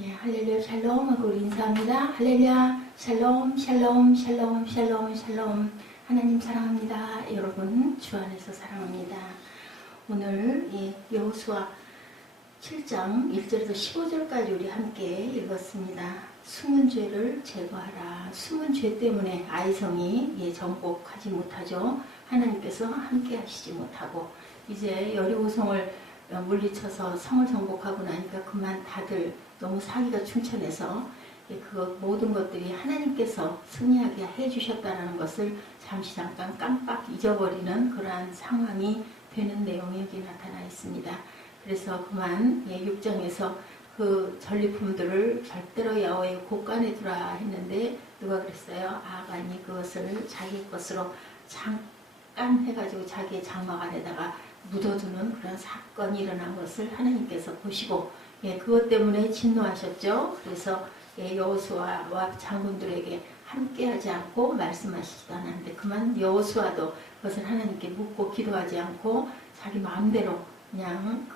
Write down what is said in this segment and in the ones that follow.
예, 할렐루야 샬롬 하고 우리 인사합니다. 할렐루야 샬롬 샬롬 샬롬 샬롬 샬롬. 하나님 사랑합니다. 여러분 주 안에서 사랑합니다. 오늘 여호수아 7장 1절에서 15절까지 우리 함께 읽었습니다. 숨은 죄를 제거하라. 숨은 죄 때문에 아이성이 정복하지 못하죠. 하나님께서 함께 하시지 못하고 이제 여리고성을 물리쳐서 성을 정복하고 나니까 그만 다들 너무 사기가 충천해서 그 모든 것들이 하나님께서 승리하게 해주셨다는 것을 잠깐 깜빡 잊어버리는 그러한 상황이 되는 내용이 여기 나타나 있습니다. 그래서 그만 6장에서 그 전리품들을 절대로 야훼의 곳간에 두라 했는데 누가 그랬어요? 아간이 그것을 자기 것으로 잠깐 해가지고 자기의 장막 안에다가 묻어두는 그런 사건이 일어난 것을 하나님께서 보시고 그것 때문에 진노하셨죠. 그래서 여호수아와 장군들에게 함께하지 않고 말씀하시지도 않았는데 그만 여호수아도 그것을 하나님께 묻고 기도하지 않고 자기 마음대로 그냥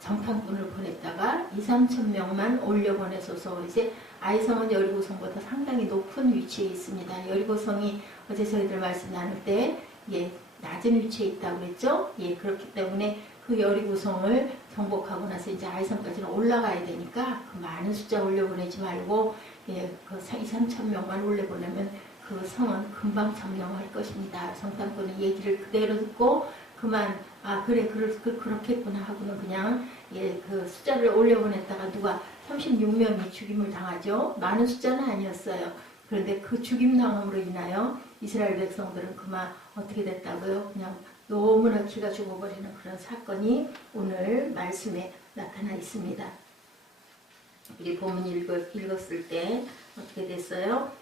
정탐꾼을 보냈다가 2~3천 명만 올려보내소서. 이제 아이성은 여리고성보다 상당히 높은 위치에 있습니다. 여리고성이 어제 저희들 말씀 나눌 때 낮은 위치에 있다고 그랬죠. 그렇기 때문에 그 여리고성을 정복하고 나서 이제 아이성까지는 올라가야 되니까 그 많은 숫자 올려보내지 말고 그 2~3천 명만 올려보내면 그 성은 금방 점령할 것입니다. 정탐꾼의 얘기를 그대로 듣고 그만 그래 그렇겠구나 하고는 그냥 그 숫자를 올려보냈다가 누가 36명이 죽임을 당하죠. 많은 숫자는 아니었어요. 그런데 그 죽임 당함으로 인하여 이스라엘 백성들은 그만 어떻게 됐다고요? 그냥 너무나 기가 죽어버리는 그런 사건이 오늘 말씀에 나타나 있습니다. 우리 본문 읽었을 때 어떻게 됐어요?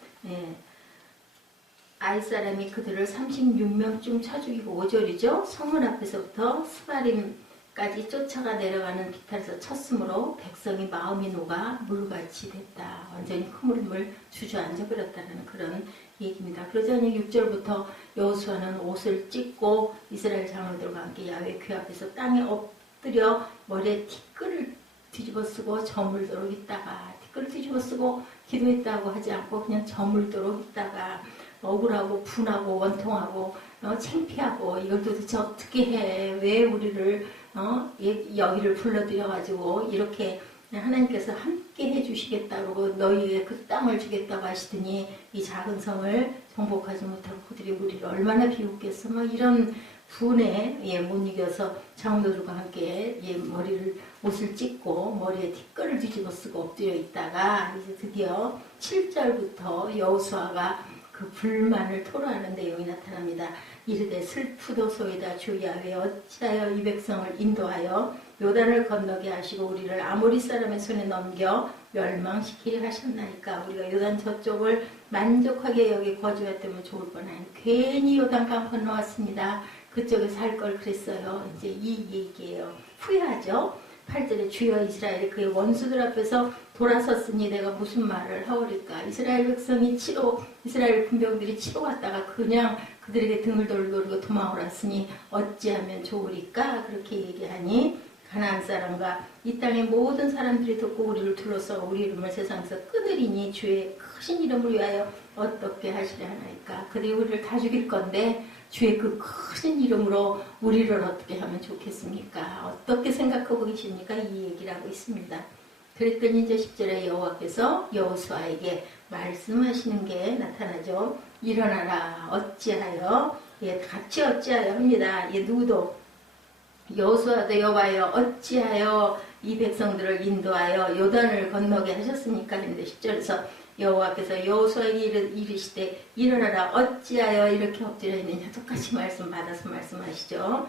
아이 사람이 그들을 36명쯤 쳐 죽이고 5절이죠. 성문 앞에서부터 스바림까지 쫓아가 내려가는 비탈에서 쳤으므로 백성이 마음이 녹아 물같이 됐다. 완전히 흐물흐물 주저앉아 버렸다는 그런 얘기입니다. 그러자니 6절부터 여호수아는 옷을 찢고 이스라엘 장로들과 함께 야훼 궤 앞에서 땅에 엎드려 머리에 티끌을 뒤집어 쓰고 저물도록 있다가 티끌을 뒤집어 쓰고 기도했다고 하지 않고 그냥 저물도록 있다가 억울하고 분하고 원통하고 창피하고 이걸 도대체 어떻게 해? 왜 우리를 여기를 불러들여가지고 이렇게 하나님께서 함께 해주시겠다고 너희에게 그 땅을 주겠다고 하시더니 이 작은 성을 정복하지 못하고 그들이 우리를 얼마나 비웃겠어? 이런 분에 못 이겨서 장로들과 함께 옷을 찢고 머리에 티끌을 뒤집어 쓰고 엎드려 있다가 이제 드디어 7절부터 여호수아가 그 불만을 토로하는 내용이 나타납니다. 이르되 슬프도소이다 주 야훼 어찌하여 이 백성을 인도하여 요단을 건너게 하시고 우리를 아모리 사람의 손에 넘겨 멸망시키려 하셨나이까. 우리가 요단 저쪽을 만족하게 여기 거주했다면 좋을 뻔한 괜히 요단강 건너왔습니다. 그쪽에 살 걸 그랬어요. 이제 이 얘기예요. 후회하죠. 8절에 주여 이스라엘이 그의 원수들 앞에서 돌아섰으니 내가 무슨 말을 하오리까. 이스라엘 백성이 이스라엘 군병들이 치러 갔다가 그냥 그들에게 등을 돌리고 도망을 왔으니 어찌하면 좋으리까. 그렇게 얘기하니 가나안 사람과 이 땅의 모든 사람들이 듣고 우리를 둘러싸고 우리 이름을 세상에서 끊으리니 주의 크신 이름을 위하여 어떻게 하시려 하나이까. 그들이 우리를 다 죽일 건데 주의 그 크신 이름으로 우리를 어떻게 하면 좋겠습니까? 어떻게 생각하고 계십니까? 이 얘기를 하고 있습니다. 그랬더니 이제 10절에 여호와께서 여호수아에게 말씀하시는 게 나타나죠. 일어나라 어찌하여 같이 어찌하여 합니다. 누구도 여호수아도 여호와여 어찌하여 이 백성들을 인도하여 요단을 건너게 하셨습니까? 그런데 10절에서 여호와께서 여호수아에게 이르시되 일어나라 어찌하여 이렇게 엎드려 있느냐. 똑같이 말씀 받아서 말씀하시죠.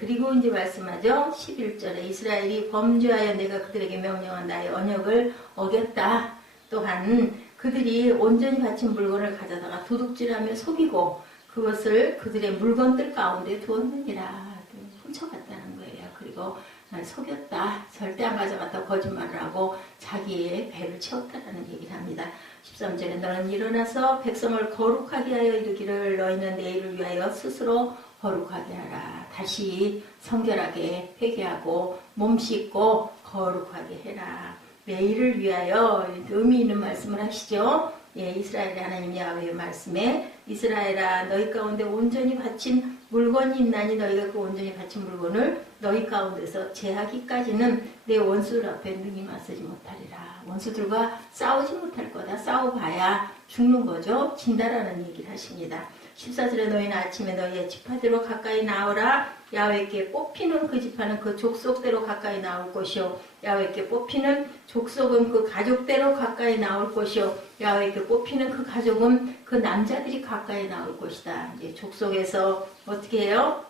그리고 이제 말씀하죠. 11절에 이스라엘이 범죄하여 내가 그들에게 명령한 나의 언약을 어겼다. 또한 그들이 온전히 바친 물건을 가져다가 도둑질하며 속이고 그것을 그들의 물건들 가운데 두었느니라. 훔쳐갔다는 거예요. 그리고 속였다. 절대 안 가져갔다 거짓말을 하고 자기의 배를 채웠다라는 얘기를 합니다. 13절에 너는 일어나서 백성을 거룩하게 하여 이르기를 너희는 내일을 위하여 스스로 거룩하게 하라. 다시 성결하게 회개하고 몸 씻고 거룩하게 해라. 내일을 위하여 의미 있는 말씀을 하시죠. 예, 이스라엘의 하나님 야훼의 말씀에 이스라엘아 너희 가운데 온전히 바친 물건이 있나니 너희가 그 온전히 바친 물건을 너희 가운데서 제하기까지는 내 원수들 앞에 능히 맞서지 못하리라. 원수들과 싸우지 못할 거다. 싸워봐야 죽는 거죠. 진다라는 얘기를 하십니다. 14절에 너희는 아침에 너희의 지파대로 가까이 나오라. 야훼께 뽑히는 그 지파는 그 족속대로 가까이 나올 것이요 야훼께 뽑히는 족속은 그 가족대로 가까이 나올 것이요 야훼께 뽑히는 그 가족은 그 남자들이 가까이 나올 것이다. 이제 족속에서 어떻게 해요?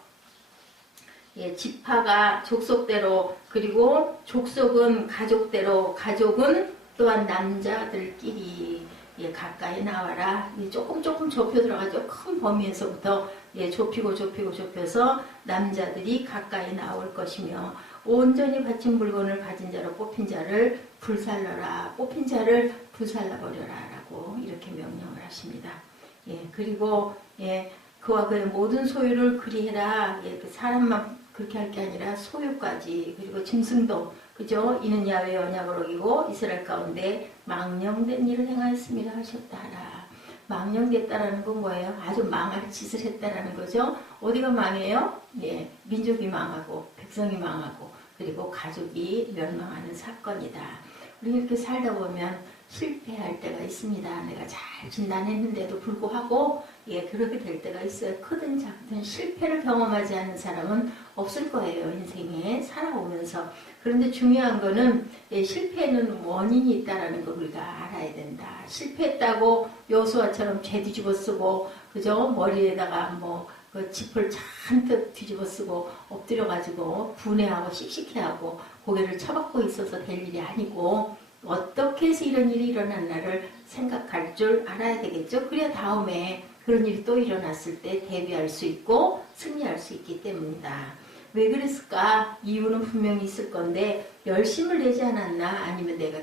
예, 지파가 족속대로 그리고 족속은 가족대로 가족은 또한 남자들끼리 예, 가까이 나와라. 예, 조금 좁혀 들어가죠. 큰 범위에서부터 예, 좁혀서 남자들이 가까이 나올 것이며 온전히 바친 물건을 가진 자로 뽑힌 자를 불살러라. 뽑힌 자를 불살라버려라 라고 이렇게 명령을 하십니다. 예, 그리고 예, 그와 그의 모든 소유를 그리해라. 예, 그 사람만 그렇게 할 게 아니라 소유까지 그리고 짐승도 그죠? 이는 야훼의 언약을 어기고 이스라엘 가운데 망령된 일을 행하였습니다 하셨다 하라. 망령됐다라는 건 뭐예요? 아주 망할 짓을 했다라는 거죠. 어디가 망해요? 예, 민족이 망하고 백성이 망하고 그리고 가족이 멸망하는 사건이다. 우리 이렇게 살다 보면 실패할 때가 있습니다. 내가 잘 진단했는데도 불구하고 예, 그렇게 될 때가 있어요. 크든 작든 실패를 경험하지 않는 사람은 없을 거예요. 인생에 살아오면서. 그런데 중요한 거는 예, 실패에는 원인이 있다는 걸 우리가 알아야 된다. 실패했다고 여호수아처럼 죄 뒤집어 쓰고 그죠? 머리에다가 그 짚을 잔뜩 뒤집어 쓰고 엎드려가지고 분해하고 씩씩해하고 고개를 쳐박고 있어서 될 일이 아니고 어떻게 해서 이런 일이 일어났나를 생각할 줄 알아야 되겠죠. 그래야 다음에 그런 일이 또 일어났을 때 대비할 수 있고 승리할 수 있기 때문이다. 왜 그랬을까? 이유는 분명히 있을 건데 열심을 내지 않았나? 아니면 내가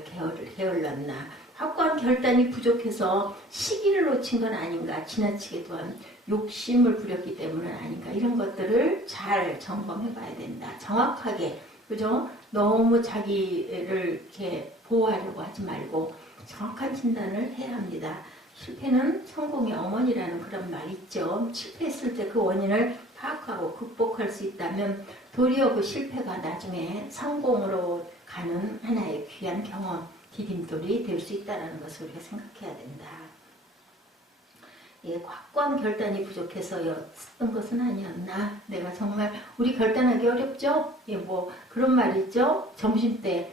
게을렀나? 확고한 결단이 부족해서 시기를 놓친 건 아닌가? 지나치게 또한 욕심을 부렸기 때문은 아닌가? 이런 것들을 잘 점검해 봐야 된다. 정확하게. 그죠? 너무 자기를 이렇게 보호하려고 하지 말고 정확한 진단을 해야 합니다. 실패는 성공의 어머니라는 그런 말이 있죠. 실패했을 때 그 원인을 파악하고 극복할 수 있다면 도리어 그 실패가 나중에 성공으로 가는 하나의 귀한 경험, 디딤돌이 될 수 있다는 것을 우리가 생각해야 된다. 예, 확고한 결단이 부족해서였던 것은 아니었나. 내가 정말 우리 결단하기 어렵죠. 예, 그런 말 있죠. 점심때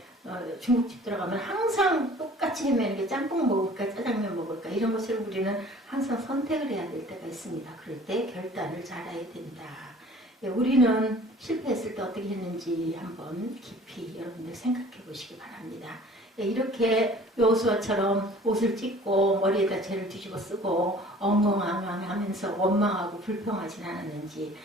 중국집 들어가면 항상 똑같이 헤매는 게 짬뽕 먹을까 짜장면 먹을까 이런 것을 우리는 항상 선택을 해야 될 때가 있습니다. 그럴 때 결단을 잘해야 된다. 예, 우리는 실패했을 때 어떻게 했는지 한번 깊이 여러분들 생각해 보시기 바랍니다. 예, 이렇게 여호수아처럼 옷을 찢고 머리에다 죄를 뒤집어 쓰고 엉엉앙앙 하면서 원망하고 불평하진 않았는지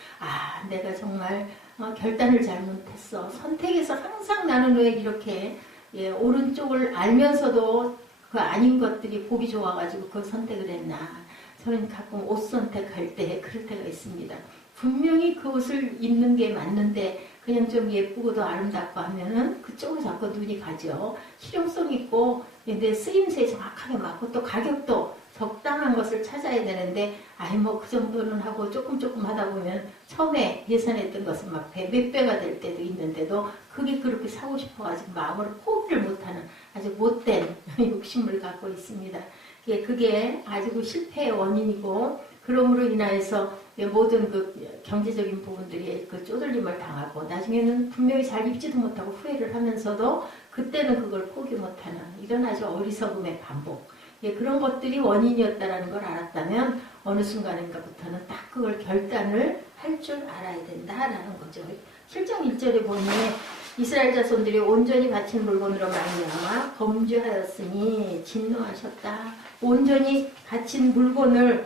내가 정말 결단을 잘못했어. 선택에서 항상 나는 왜 이렇게 예, 오른쪽을 알면서도 그 아닌 것들이 보기 좋아가지고 그 선택을 했나. 저는 가끔 옷 선택할 때 그럴 때가 있습니다. 분명히 그 옷을 입는 게 맞는데 그냥 좀 예쁘고도 아름답고 하면은 그쪽으로 자꾸 눈이 가죠. 실용성 있고 내 쓰임새에 정확하게 맞고 또 가격도 적당한 것을 찾아야 되는데 그 정도는 하고 조금 하다 보면 처음에 예산했던 것은 막 몇 배가 될 때도 있는데도 그게 그렇게 사고 싶어가지고 마음으로 포기를 못하는 아주 못된 욕심을 갖고 있습니다. 그게 아주 실패의 원인이고 그러므로 인하여서 모든 그 경제적인 부분들이 그 쪼들림을 당하고 나중에는 분명히 잘 입지도 못하고 후회를 하면서도 그때는 그걸 포기 못하는 이런 아주 어리석음의 반복. 그런 것들이 원인이었다는 걸 알았다면 어느 순간인가부터는 딱 그걸 결단을 할 줄 알아야 된다라는 거죠. 7장 1절에 보니 이스라엘 자손들이 온전히 바친 물건으로 말미암아 범죄하였으니 진노하셨다. 온전히 바친 물건을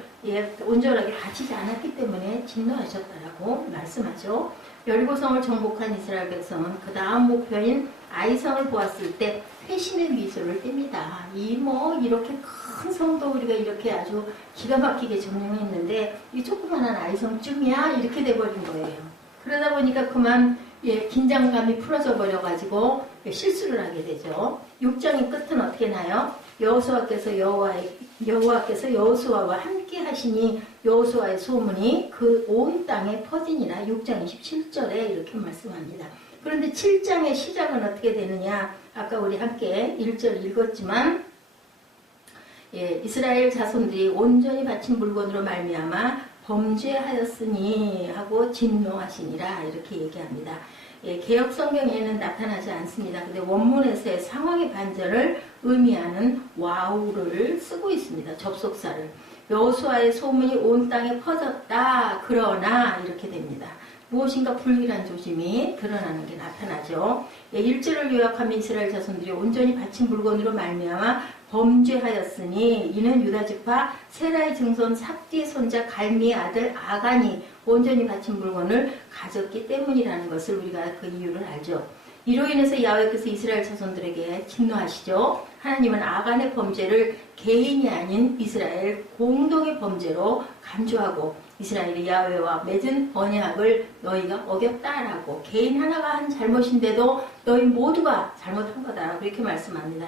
온전하게 바치지 않았기 때문에 진노하셨다라고 말씀하죠. 여리고성을 정복한 이스라엘 백성은 그 다음 목표인 아이성을 보았을 때 회심의 미소를 띱니다. 이렇게 큰 성도 우리가 이렇게 아주 기가 막히게 점령했는데 이 조그만한 아이성쯤이야 이렇게 돼버린 거예요. 그러다 보니까 그만 긴장감이 풀어져 버려가지고 실수를 하게 되죠. 6장의 끝은 어떻게 나요? 여호수아께서 여호수아와 함께 하시니 여호수아의 소문이 그 온 땅에 퍼지니라. 6장 27절에 이렇게 말씀합니다. 그런데 7장의 시작은 어떻게 되느냐? 아까 우리 함께 1절 읽었지만 이스라엘 자손들이 온전히 바친 물건으로 말미암아 범죄하였으니 하고 진노하시니라 이렇게 얘기합니다. 개역 성경에는 나타나지 않습니다. 근데 원문에서의 상황의 반전을 의미하는 와우를 쓰고 있습니다. 접속사를. 여호수아의 소문이 온 땅에 퍼졌다. 그러나 이렇게 됩니다. 무엇인가 불길한 조짐이 드러나는 게 나타나죠. 1절을 요약하면 이스라엘 자손들이 온전히 바친 물건으로 말미암아 범죄하였으니 이는 유다지파 세라의 증손 삽디의 손자 갈미의 아들 아간이 온전히 바친 물건을 가졌기 때문이라는 것을 우리가 그 이유를 알죠. 이로 인해서 야훼께서 이스라엘 자손들에게 진노하시죠. 하나님은 아간의 범죄를 개인이 아닌 이스라엘 공동의 범죄로 간주하고 이스라엘이 야훼와 맺은 언약을 너희가 어겼다라고, 개인 하나가 한 잘못인데도 너희 모두가 잘못한 거다 이렇게 말씀합니다.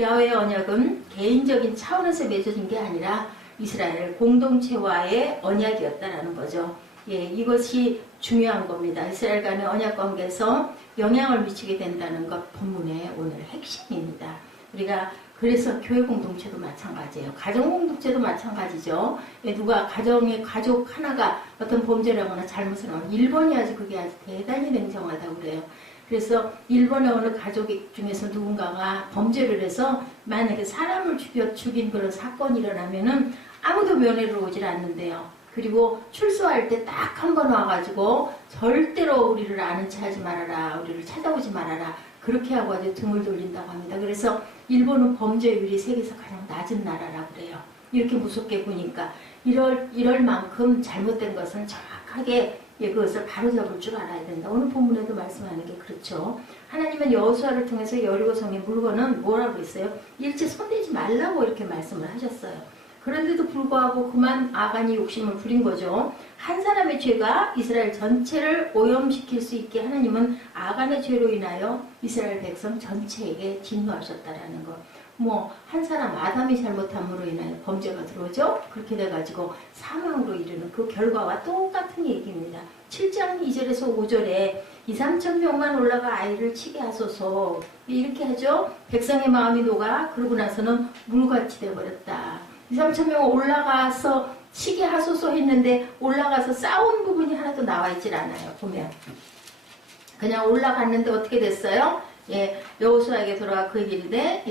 야훼의 언약은 개인적인 차원에서 맺어진 게 아니라 이스라엘 공동체와의 언약이었다라는 거죠. 이것이 중요한 겁니다. 이스라엘 간의 언약 관계에서 영향을 미치게 된다는 것 본문의 오늘 핵심입니다. 우리가 그래서 교회 공동체도 마찬가지예요. 가정 공동체도 마찬가지죠. 누가 가족 하나가 어떤 범죄를 하거나 잘못을 하면 일본이 아주 그게 아주 대단히 냉정하다고 그래요. 그래서 일본의 어느 가족 중에서 누군가가 범죄를 해서 만약에 사람을 죽인 그런 사건이 일어나면은 아무도 면회를 오질 않는데요. 그리고 출소할 때 딱 한 번 와가지고 절대로 우리를 아는 체 하지 말아라, 우리를 찾아오지 말아라, 그렇게 하고 아주 등을 돌린다고 합니다. 그래서 일본은 범죄율이 세계에서 가장 낮은 나라라 그래요. 이렇게 무섭게 보니까 이럴 만큼 잘못된 것은 정확하게 그것을 바로잡을 줄 알아야 된다. 오늘 본문에도 말씀하는 게 그렇죠. 하나님은 여호수아를 통해서 여리고 성의 물건은 뭐라고 했어요? 일체 손대지 말라고 이렇게 말씀을 하셨어요. 그런데도 불구하고 그만 아간이 욕심을 부린 거죠. 한 사람의 죄가 이스라엘 전체를 오염시킬 수 있게 하나님은 아간의 죄로 인하여 이스라엘 백성 전체에게 진노하셨다라는 것. 한 사람 아담이 잘못함으로 인하여 범죄가 들어오죠. 그렇게 돼가지고 사망으로 이르는 그 결과와 똑같은 얘기입니다. 7장 2절에서 5절에 2~3천 명만 올라가 아이를 치게 하소서 이렇게 하죠. 백성의 마음이 녹아 그러고 나서는 물같이 되어버렸다. 2~3천 명 올라가서 치게 하소서 했는데 올라가서 싸운 부분이 하나도 나와 있질 않아요. 보면 그냥 올라갔는데 어떻게 됐어요? 여호수아에게 돌아가 그 얘기인데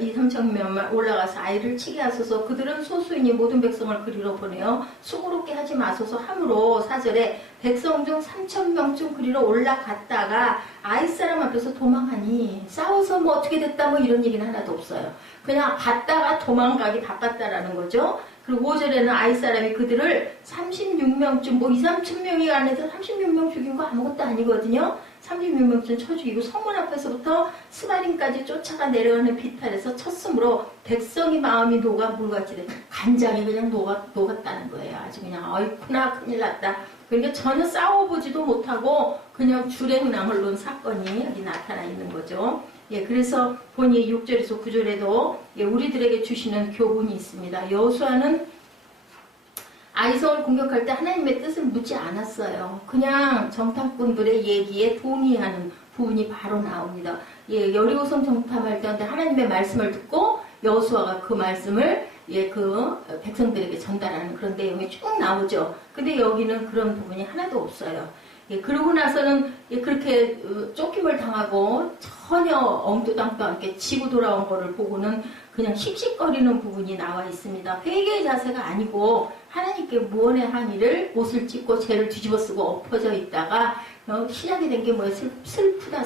2~3천 명만 올라가서 아이를 치게 하소서. 그들은 소수이니 모든 백성을 그리로 보내어 수고롭게 하지 마소서 함으로 4절에 백성 중 3천 명쯤 그리로 올라갔다가 아이 사람 앞에서 도망하니 싸워서 어떻게 됐다 이런 얘기는 하나도 없어요. 그냥 갔다가 도망가기 바빴다라는 거죠. 그리고 5절에는 아이 사람이 그들을 36명쯤 2~3천 명이 안에서 36명 죽인 거 아무것도 아니거든요. 36명쯤 쳐 죽이고 성문 앞에서부터 스바림까지 쫓아가 내려오는 비탈에서 쳤으므로 백성이 마음이 녹아 물같이 돼 간장이 그냥 녹았다는 거예요. 아주 그냥 어이쿠나 큰일 났다. 그러니까 전혀 싸워보지도 못하고 그냥 주랭낭을 놓은 사건이 여기 나타나 있는 거죠. 그래서 본이 6절에서 9절에도 우리들에게 주시는 교훈이 있습니다. 여호수아는 아이성을 공격할 때 하나님의 뜻을 묻지 않았어요. 그냥 정탐꾼들의 얘기에 동의하는 부분이 바로 나옵니다. 여리고성 정탐할 때 하나님의 말씀을 듣고 여호수아가 그 말씀을 그 백성들에게 전달하는 그런 내용이 쭉 나오죠. 근데 여기는 그런 부분이 하나도 없어요. 그러고 나서는 그렇게 쫓김을 당하고 전혀 엉뚱당도 않게 지고 돌아온 거를 보고는 그냥 씩씩거리는 부분이 나와 있습니다. 회개의 자세가 아니고 하나님께 무언의 항의를 옷을 찢고 죄를 뒤집어 쓰고 엎어져 있다가 시작이 된 게 뭐예요? 슬프다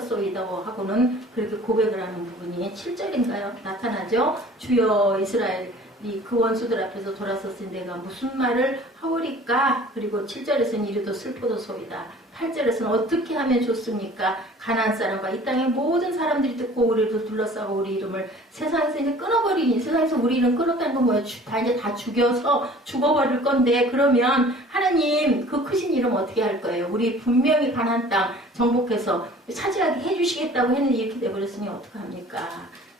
쏘이다 하고는 그렇게 고백을 하는 부분이 7절인가요? 나타나죠. 주여 이스라엘 그 원수들 앞에서 돌아섰으니 내가 무슨 말을 하오리까? 그리고 7절에서는 이르도 슬퍼도소이다. 8절에서는 어떻게 하면 좋습니까? 가나안 사람과 이 땅의 모든 사람들이 듣고 우리를 둘러싸고 우리 이름을 세상에서 이제 끊어버리니, 세상에서 우리 이름 끊었다는 건 뭐예요? 다 죽여서 죽어버릴 건데, 그러면 하나님 그 크신 이름 어떻게 할 거예요? 우리 분명히 가나안 땅 정복해서 차지하게 해주시겠다고 했는데 이렇게 돼버렸으니 어떡합니까?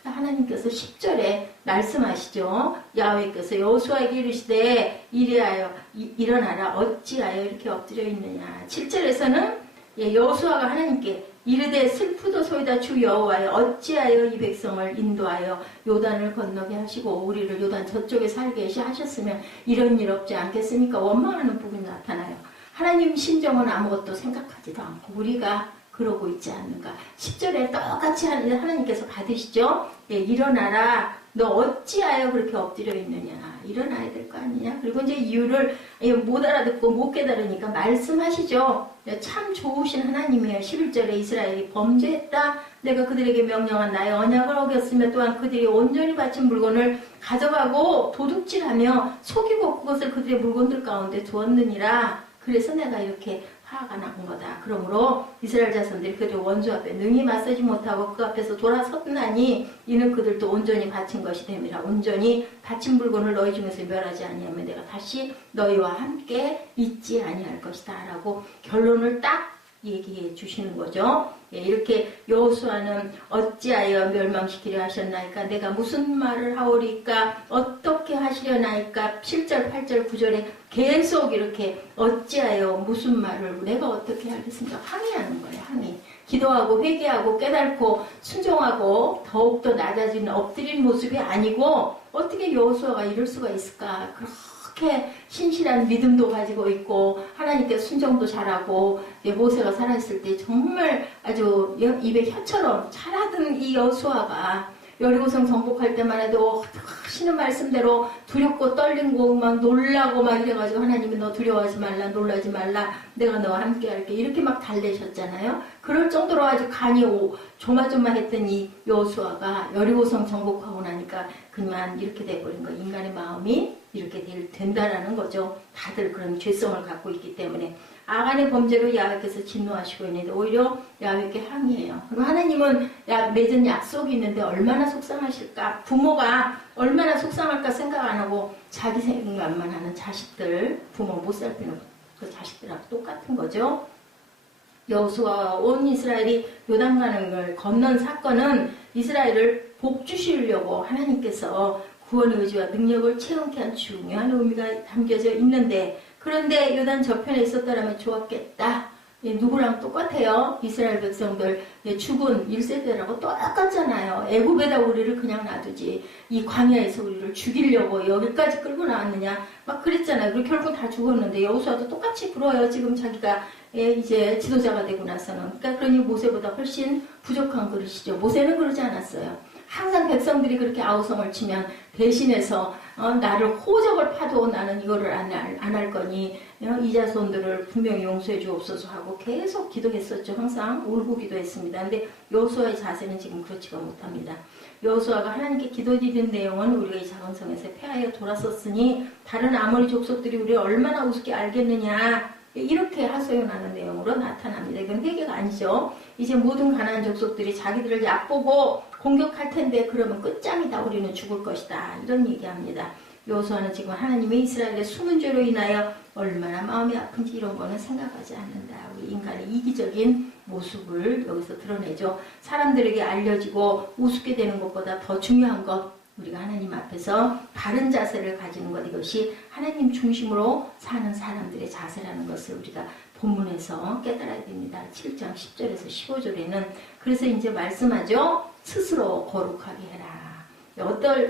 하나님께서 10절에 말씀하시죠. 야훼께서 여호수아에게 이르시되 이리하여 일어나라 어찌하여 이렇게 엎드려 있느냐. 7절에서는 여호수아가 하나님께 이르되 슬프도소이다 주 여호와여 어찌하여 이 백성을 인도하여 요단을 건너게 하시고 우리를 요단 저쪽에 살게 하셨으면 이런 일 없지 않겠습니까? 원망하는 부분이 나타나요. 하나님 심정은 아무것도 생각하지도 않고 우리가 그러고 있지 않는가. 10절에 똑같이 하나님께서 받으시죠. 일어나라. 너 어찌하여 그렇게 엎드려 있느냐. 일어나야 될 거 아니냐. 그리고 이제 이유를 못 알아듣고 못 깨달으니까 말씀하시죠. 참 좋으신 하나님이에요. 11절에 이스라엘이 범죄했다. 내가 그들에게 명령한 나의 언약을 어겼으며 또한 그들이 온전히 바친 물건을 가져가고 도둑질하며 속이고 그것을 그들의 물건들 가운데 두었느니라. 그래서 내가 이렇게 화가 난 거다. 그러므로 이스라엘 자손들이 그들의 원수 앞에 능히 맞서지 못하고 그 앞에서 돌아섰나니 이는 그들도 온전히 바친 것이 됨이라. 온전히 바친 물건을 너희 중에서 멸하지 아니하면 내가 다시 너희와 함께 있지 아니할 것이다 라고 결론을 딱 얘기해 주시는 거죠. 이렇게 여호수아는 어찌하여 멸망시키려 하셨나이까? 내가 무슨 말을 하오리까? 어떻게 하시려나이까? 7절, 8절, 9절에 계속 이렇게 어찌하여 무슨 말을 내가 어떻게 하겠습니까? 항의하는 거예요. 항의. 기도하고 회개하고 깨닫고 순종하고 더욱더 낮아지는 엎드린 모습이 아니고 어떻게 여호수아가 이럴 수가 있을까? 그렇게 신실한 믿음도 가지고 있고 하나님께 순종도 잘하고 모세가 살아있을 때 정말 아주 입에 혀처럼 잘하던 이 여호수아가 여리고성 정복할 때만 해도 하시는 말씀대로 두렵고 떨리고 막 놀라고 막 이래가지고 하나님이 너 두려워하지 말라 놀라지 말라 내가 너와 함께 할게 이렇게 막 달래셨잖아요. 그럴 정도로 아주 간이 조마조마했던 이 여호수아가 여리고성 정복하고 나니까 그만 이렇게 돼버린 거. 인간의 마음이 이렇게 된다라는 거죠. 다들 그런 죄성을 갖고 있기 때문에 아간의 범죄로 야훼께서 진노하시고 있는데 오히려 야훼께 항의해요. 그리고 하나님은 맺은 약속이 있는데 얼마나 속상하실까. 부모가 얼마나 속상할까 생각 안 하고 자기 생각만 하는 자식들, 부모 못 살피는 그 자식들하고 똑같은 거죠. 여호수아와 온 이스라엘이 요단강을 걸 건넌 사건은 이스라엘을 복 주시려고 하나님께서 구원의 의지와 능력을 체험케 한 중요한 의미가 담겨져 있는데 그런데 요단 저편에 있었더라면 좋았겠다. 누구랑 똑같아요. 이스라엘 백성들 죽은 1세대라고 똑같잖아요. 애굽에다 우리를 그냥 놔두지. 이 광야에서 우리를 죽이려고 여기까지 끌고 나왔느냐. 막 그랬잖아요. 그리고 결국 다 죽었는데 여호수아도 똑같이 굴어요. 지금 자기가 이제 지도자가 되고 나서는. 그러니까 그러니 모세보다 훨씬 부족한 그릇이죠. 모세는 그러지 않았어요. 항상 백성들이 그렇게 아우성을 치면 대신해서 나를 호적을 파도 나는 이거를 안 할 거니 이 자손들을 분명히 용서해 주옵소서 하고 계속 기도했었죠. 항상 울고 기도했습니다. 근데 여호수아의 자세는 지금 그렇지가 못합니다. 여호수아가 하나님께 기도드린 내용은 우리가 이 작은 성에서 패하여 돌았었으니 다른 아모리 족속들이 우리를 얼마나 우습게 알겠느냐 이렇게 하소연하는 내용으로 나타납니다. 이건 회개가 아니죠. 이제 모든 가나안 족속들이 자기들을 얕보고 공격할 텐데 그러면 끝장이다. 우리는 죽을 것이다. 이런 얘기합니다. 여호수아는 지금 하나님의 이스라엘의 숨은 죄로 인하여 얼마나 마음이 아픈지 이런 거는 생각하지 않는다. 우리 인간의 이기적인 모습을 여기서 드러내죠. 사람들에게 알려지고 우습게 되는 것보다 더 중요한 것 우리가 하나님 앞에서 바른 자세를 가지는 것 이것이 하나님 중심으로 사는 사람들의 자세라는 것을 우리가 본문에서 깨달아야 됩니다. 7장 10절에서 15절에는 그래서 이제 말씀하죠. 스스로 거룩하게 해라.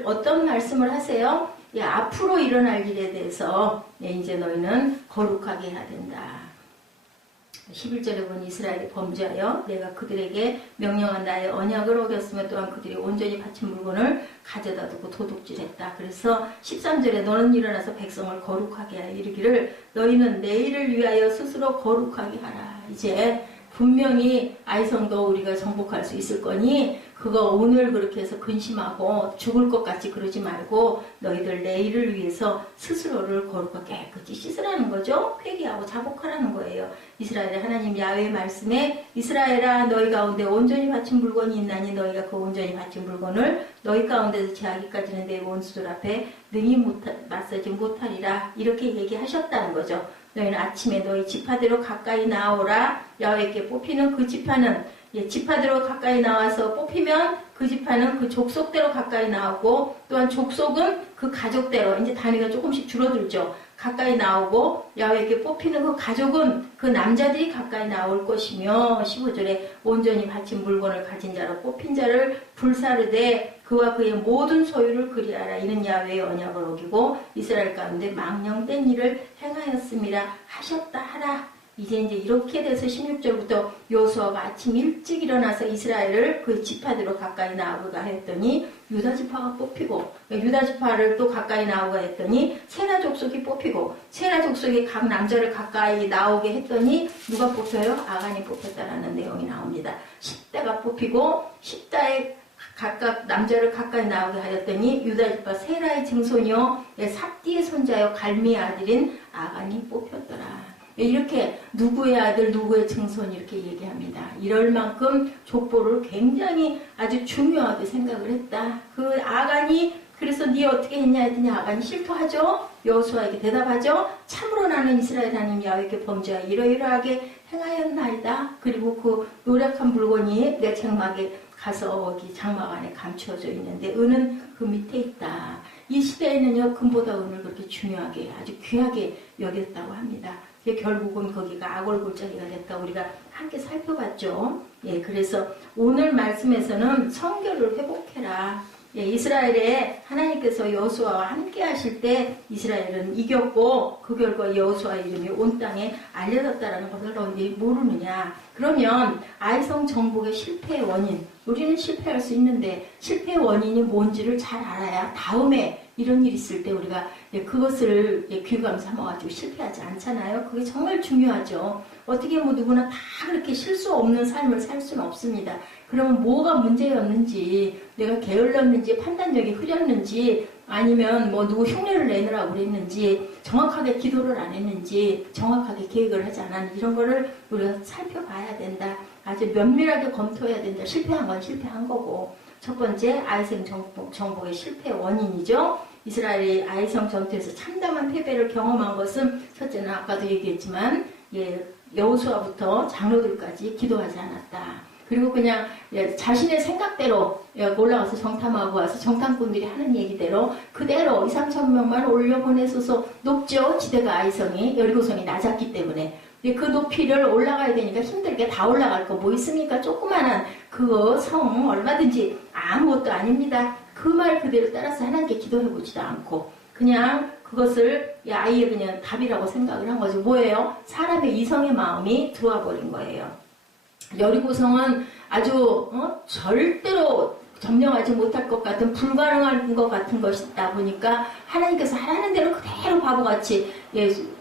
어떤 말씀을 하세요? 앞으로 일어날 일에 대해서 이제 너희는 거룩하게 해야 된다. 11절에 보니 이스라엘이 범죄하여 내가 그들에게 명령한 나의 언약을 어겼으며 또한 그들이 온전히 바친 물건을 가져다 두고 도둑질했다. 그래서 13절에 너는 일어나서 백성을 거룩하게 하여 이르기를 너희는 내일을 위하여 스스로 거룩하게 하라. 이제 분명히 아이성도 우리가 정복할 수 있을 거니 그거 오늘 그렇게 해서 근심하고 죽을 것 같이 그러지 말고 너희들 내일을 위해서 스스로를 거룩하게 깨끗이 씻으라는 거죠. 회개하고 자복하라는 거예요. 이스라엘의 하나님 야훼의 말씀에 이스라엘아 너희 가운데 온전히 바친 물건이 있나니 너희가 그 온전히 바친 물건을 너희 가운데서 제하기까지는 내 원수들 앞에 능히 맞서지 못하리라 이렇게 얘기하셨다는 거죠. 너희는 아침에 너희 지파대로 가까이 나오라. 야훼께 뽑히는 그 지파는 지파대로 가까이 나와서 뽑히면 그 지파는 그 족속대로 가까이 나오고, 또한 족속은 그 가족대로, 이제 단위가 조금씩 줄어들죠. 가까이 나오고, 야훼께 뽑히는 그 가족은 그 남자들이 가까이 나올 것이며, 15절에 온전히 바친 물건을 가진 자로 뽑힌 자를 불사르되 그와 그의 모든 소유를 그리하라. 이는 야훼의 언약을 어기고 이스라엘 가운데 망령된 일을 행하였음이라 하셨다 하라. 이제 이렇게 돼서 16절부터 여호수아가 아침 일찍 일어나서 이스라엘을 그 지파대로 가까이 나오게 하였더니 유다 지파가 뽑히고, 유다 지파를 또 가까이 나오게 했더니 세라 족속이 뽑히고, 세라 족속이 각 남자를 가까이 나오게 했더니 누가 뽑혀요? 아간이 뽑혔다라는 내용이 나옵니다. 10대가 뽑히고 10대에 각각 남자를 가까이 나오게 하였더니 유다 지파 세라의 증손이요 삽디의 손자요 갈미의 아들인 아간이 뽑혔더라. 이렇게 누구의 아들 누구의 증손 이렇게 얘기합니다. 이럴 만큼 족보를 굉장히 아주 중요하게 생각을 했다. 그 아간이 그래서 네 어떻게 했냐 했더니 아간이 실토하죠. 여호수아에게 대답하죠. 참으로 나는 이스라엘 하나님 야훼께 범죄하여 이러이러하게 행하였나이다. 그리고 그 노력한 물건이 내 장막에 가서 여기 장막 안에 감추어져 있는데 은은 그 밑에 있다. 이 시대에는요 금보다 은을 그렇게 중요하게 아주 귀하게 여겼다고 합니다. 결국은 거기가 악월골짜기가 됐다 우리가 함께 살펴봤죠. 그래서 오늘 말씀에서는 성결을 회복해라. 이스라엘에 하나님께서 여호수아와 함께 하실 때 이스라엘은 이겼고 그 결과 여호수아의 이름이 온 땅에 알려졌다는 것을 너희들이 모르느냐. 그러면 아이성 정복의 실패의 원인, 우리는 실패할 수 있는데 실패의 원인이 뭔지를 잘 알아야 다음에 이런 일이 있을 때 우리가 그것을 귀감 삼아가지고 실패하지 않잖아요. 그게 정말 중요하죠. 어떻게 누구나 다 그렇게 실수 없는 삶을 살 수는 없습니다. 그러면 뭐가 문제였는지, 내가 게을렀는지, 판단력이 흐렸는지, 아니면 누구 흉내를 내느라고 그랬는지, 정확하게 기도를 안 했는지, 정확하게 계획을 하지 않았는지, 이런 거를 우리가 살펴봐야 된다. 아주 면밀하게 검토해야 된다. 실패한 건 실패한 거고. 첫 번째, 아이성 정복의 실패의 원인이죠. 이스라엘이 아이성 전투에서 참담한 패배를 경험한 것은 첫째는 아까도 얘기했지만 여호수아부터 장로들까지 기도하지 않았다. 그리고 그냥 자신의 생각대로 올라가서 정탐하고 와서 정탐꾼들이 하는 얘기대로 그대로 2, 3천 명만 올려보내서서 높죠. 지대가 아이성이 여리고성이 낮았기 때문에 그 높이를 올라가야 되니까 힘들게 다 올라갈 거 뭐 있습니까? 조그마한 그거 성 얼마든지 아무것도 아닙니다. 그 말 그대로 따라서 하나님께 기도해보지도 않고 그냥 그것을 아이의 그냥 답이라고 생각을 한 거죠. 뭐예요? 사람의 이성의 마음이 들어와 버린 거예요. 여리고성은 아주 절대로 점령하지 못할 것 같은 불가능한 것 같은 것이다 보니까 하나님께서 하라는 대로 그대로 바보같이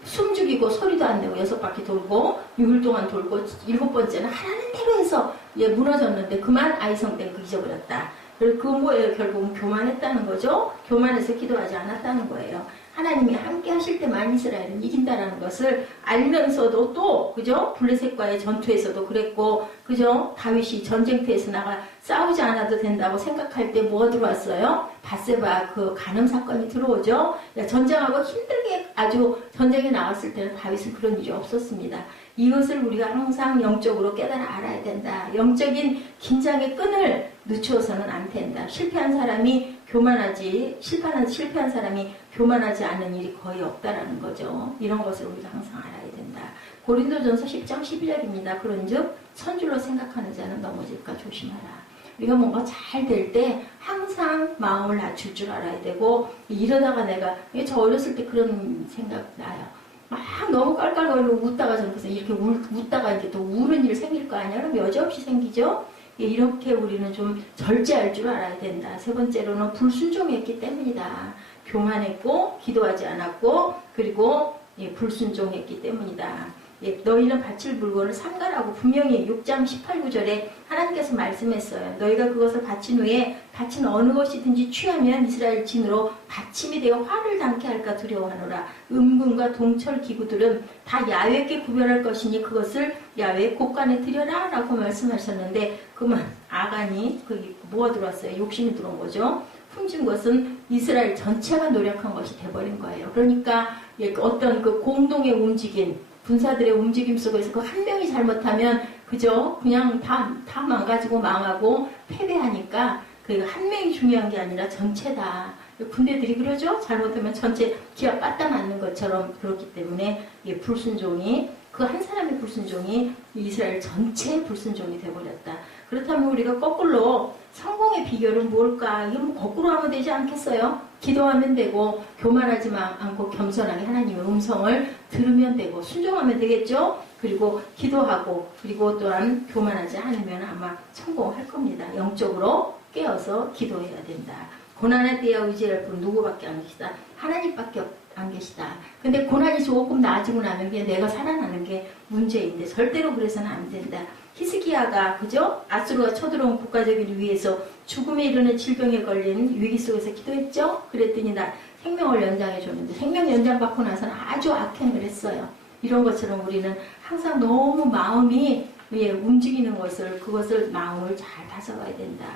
숨 죽이고 소리도 안 내고 6바퀴 돌고 6일 동안 돌고 7번째는 하라는 대로 해서 무너졌는데 그만 아이성 땐 잊어버렸다. 그리고 그 뭐예요? 결국은 교만했다는 거죠. 교만해서 기도하지 않았다는 거예요. 하나님이 함께 하실 때만 이스라엘은 이긴다라는 것을 알면서도 또 그죠? 블레셋과의 전투에서도 그랬고 그죠? 다윗이 전쟁터에서 나가 싸우지 않아도 된다고 생각할 때 뭐가 들어왔어요? 밧세바 그 간음 사건이 들어오죠. 전쟁하고 힘들게 아주 전쟁에 나갔을 때는 다윗은 그런 일이 없었습니다. 이것을 우리가 항상 영적으로 깨달아 알아야 된다. 영적인 긴장의 끈을 늦추어서는 안 된다. 실패한 사람이 교만하지, 실패한 사람이 교만하지 않는 일이 거의 없다라는 거죠. 이런 것을 우리가 항상 알아야 된다. 고린도전서 10장 11절입니다. 그런즉 선줄로 생각하는 자는 넘어질까 조심하라. 우리가 뭔가 잘 될 때 항상 마음을 낮출 줄 알아야 되고 이러다가 내가 저 어렸을 때 그런 생각 나요. 막 너무 깔깔거리고 웃다가 저는 그래서 이렇게 웃다가 이제 또 우는 일 생길 거 아니야? 그럼 여지없이 생기죠? 이렇게 우리는 좀 절제할 줄 알아야 된다. 세 번째로는 불순종했기 때문이다. 교만했고 기도하지 않았고 그리고 불순종했기 때문이다. 예, 너희는 바칠 물건을 삼가라고 분명히 6장 18, 9절에 하나님께서 말씀했어요. 너희가 그것을 바친 후에 바친 어느 것이든지 취하면 이스라엘 진으로 바침이 되어 화를 당케 할까 두려워하노라. 음금과 동철 기구들은 다 야훼께 구별할 것이니 그것을 야훼 곳간에 드려라 라고 말씀하셨는데 그만 아간이 거기 뭐가 들어왔어요? 욕심이 들어온 거죠. 훔친 것은 이스라엘 전체가 노력한 것이 돼버린 거예요. 그러니까 어떤 그 공동의 움직임, 군사들의 움직임 속에서 그 한 명이 잘못하면 그저 그냥 다 망가지고 망하고 패배하니까 그 한 명이 중요한 게 아니라 전체다. 군대들이 그러죠? 잘못하면 전체 기합 빠따 맞는 것처럼 그렇기 때문에 불순종이 그 한 사람의 불순종이 이스라엘 전체의 불순종이 되어버렸다. 그렇다면 우리가 거꾸로 성공의 비결은 뭘까? 이거 뭐 거꾸로 하면 되지 않겠어요? 기도하면 되고 교만하지 않고 겸손하게 하나님의 음성을 들으면 되고 순종하면 되겠죠? 그리고 기도하고 그리고 또한 교만하지 않으면 아마 성공할 겁니다. 영적으로 깨어서 기도해야 된다. 고난의 때에 의지할 분 누구밖에 안 계시다? 하나님밖에 안 계시다. 근데 고난이 조금 나아지고 나면 그냥 내가 살아나는 게 문제인데 절대로 그래서는 안 된다. 히스기야가 그죠? 아수르가 쳐들어온 국가적인 위기에서 죽음에 이르는 질병에 걸린 위기 속에서 기도했죠? 그랬더니 나 생명을 연장해 줬는데 생명 연장 받고 나서는 아주 악행을 했어요. 이런 것처럼 우리는 항상 너무 마음이 움직이는 그것을 마음을 잘 다져가야 된다.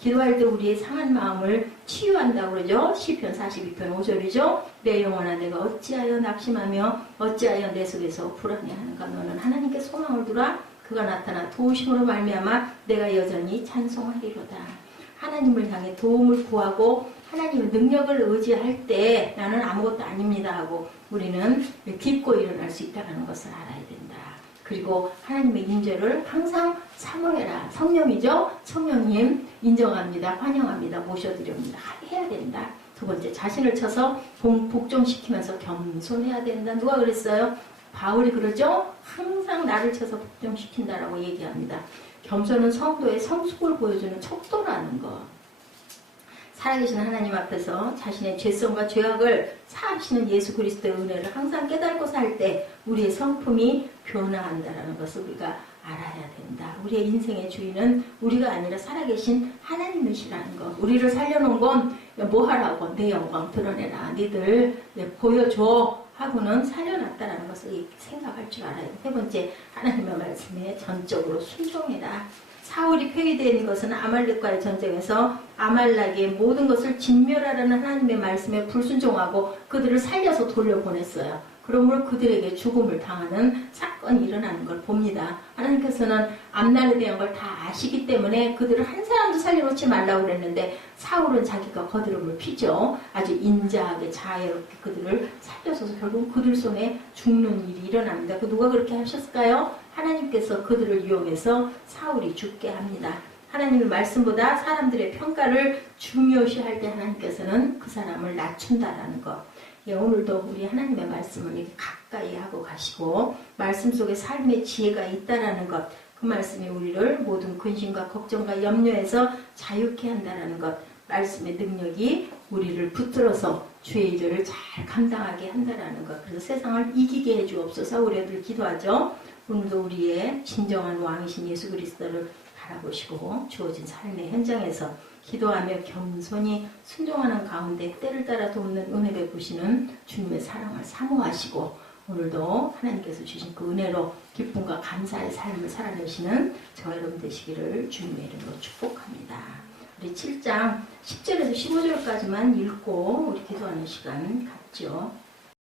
기도할 때 우리의 상한 마음을 치유한다고 그러죠. 시편 42편 5절이죠. 내 영혼아 내가 어찌하여 낙심하며 어찌하여 내 속에서 불안해하는가. 너는 하나님께 소망을 두라. 그가 나타나 도우심으로 말미암아 내가 여전히 찬송하리로다. 하나님을 향해 도움을 구하고 하나님의 능력을 의지할 때 나는 아무것도 아닙니다 하고 우리는 딛고 일어날 수 있다는 것을 알아야 된다. 그리고 하나님의 인재를 항상 사모해라. 성령이죠. 성령님 인정합니다. 환영합니다. 모셔드립니다. 해야 된다. 두 번째 자신을 쳐서 복종시키면서 겸손해야 된다. 누가 그랬어요? 바울이 그러죠? 항상 나를 쳐서 복종시킨다라고 얘기합니다. 겸손은 성도의 성숙을 보여주는 척도라는 것. 살아계신 하나님 앞에서 자신의 죄성과 죄악을 사하시는 예수 그리스도의 은혜를 항상 깨닫고 살 때 우리의 성품이 변화한다는 것을 우리가 알아야 된다. 우리의 인생의 주인은 우리가 아니라 살아계신 하나님이시라는 것. 우리를 살려놓은 건 뭐 하라고? 내 영광 드러내라. 니들 보여줘. 하고는 살려놨다라는 것을 생각할 줄 알아요. 세 번째, 하나님의 말씀에 전적으로 순종해라. 사울이 폐위된 것은 아말렉과의 전쟁에서 아말렉의 모든 것을 진멸하라는 하나님의 말씀에 불순종하고 그들을 살려서 돌려보냈어요. 그러므로 그들에게 죽음을 당하는 사건이 일어나는 걸 봅니다. 하나님께서는 앞날에 대한 걸 다 아시기 때문에 그들을 한 사람도 살려놓지 말라고 그랬는데 사울은 자기가 거드름을 피죠. 아주 인자하게 자애롭게 그들을 살려줘서 결국 그들 손에 죽는 일이 일어납니다. 그 누가 그렇게 하셨을까요? 하나님께서 그들을 이용해서 사울이 죽게 합니다. 하나님의 말씀보다 사람들의 평가를 중요시할 때 하나님께서는 그 사람을 낮춘다라는 것. 오늘도 우리 하나님의 말씀을 이렇게 가까이 하고 가시고 말씀 속에 삶의 지혜가 있다라는 것, 그 말씀이 우리를 모든 근심과 걱정과 염려에서 자유케 한다라는 것, 말씀의 능력이 우리를 붙들어서 주의 일을 잘 감당하게 한다라는 것. 그래서 세상을 이기게 해주옵소서. 우리들 기도하죠. 오늘도 우리의 진정한 왕이신 예수 그리스도를 바라보시고 주어진 삶의 현장에서 기도하며 겸손히 순종하는 가운데 때를 따라 돕는 은혜 베푸시는 주님의 사랑을 사모하시고 오늘도 하나님께서 주신 그 은혜로 기쁨과 감사의 삶을 살아내시는 저와 여러분 되시기를 주님의 이름으로 축복합니다. 우리 7장 10절에서 15절까지만 읽고 우리 기도하는 시간 갖죠.